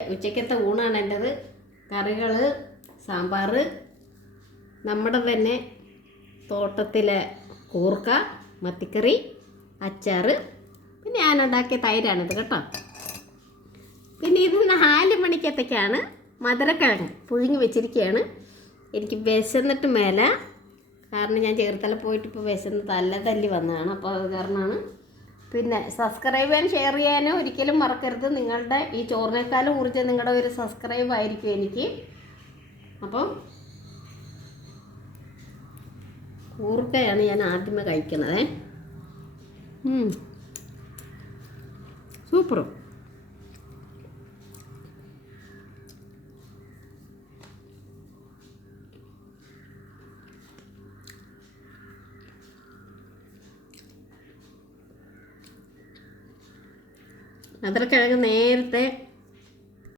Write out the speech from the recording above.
ഉച്ചക്കത്തെ ഊണാണ് എൻ്റെത്. കറികൾ സാമ്പാർ, നമ്മുടെ തന്നെ തോട്ടത്തിലെ കൂർക്ക, മത്തിക്കറി, അച്ചാർ, പിന്നെ ഞാനുണ്ടാക്കിയ തൈരാണിത് കേട്ടോ. പിന്നെ ഇത് 4 മണിക്കത്തേക്കാണ് മധുരക്കിഴങ്ങ് പുഴുങ്ങി വെച്ചിരിക്കുകയാണ്. എനിക്ക് വിശന്നിട്ട് മേല, കാരണം ഞാൻ ചേർത്തല പോയിട്ട് ഇപ്പോൾ വിശന്ന് തല്ലി വന്നതാണ്. അപ്പോൾ അത് കാരണമാണ്. പിന്നെ സബ്സ്ക്രൈബ് ചെയ്യാൻ ഷെയർ ചെയ്യാനോ ഒരിക്കലും മറക്കരുത്. നിങ്ങളുടെ ഈ ചോറിനേക്കാളും ഊർജ്ജം നിങ്ങളുടെ ഒരു സബ്സ്ക്രൈബ് ആയിരിക്കും എനിക്ക്. അപ്പോൾ കൂർക്കയാണ് ഞാൻ ആദ്യമേ കഴിക്കണത്. സൂപ്പറും. മധുരക്കിഴങ്ങ് നേരത്തെ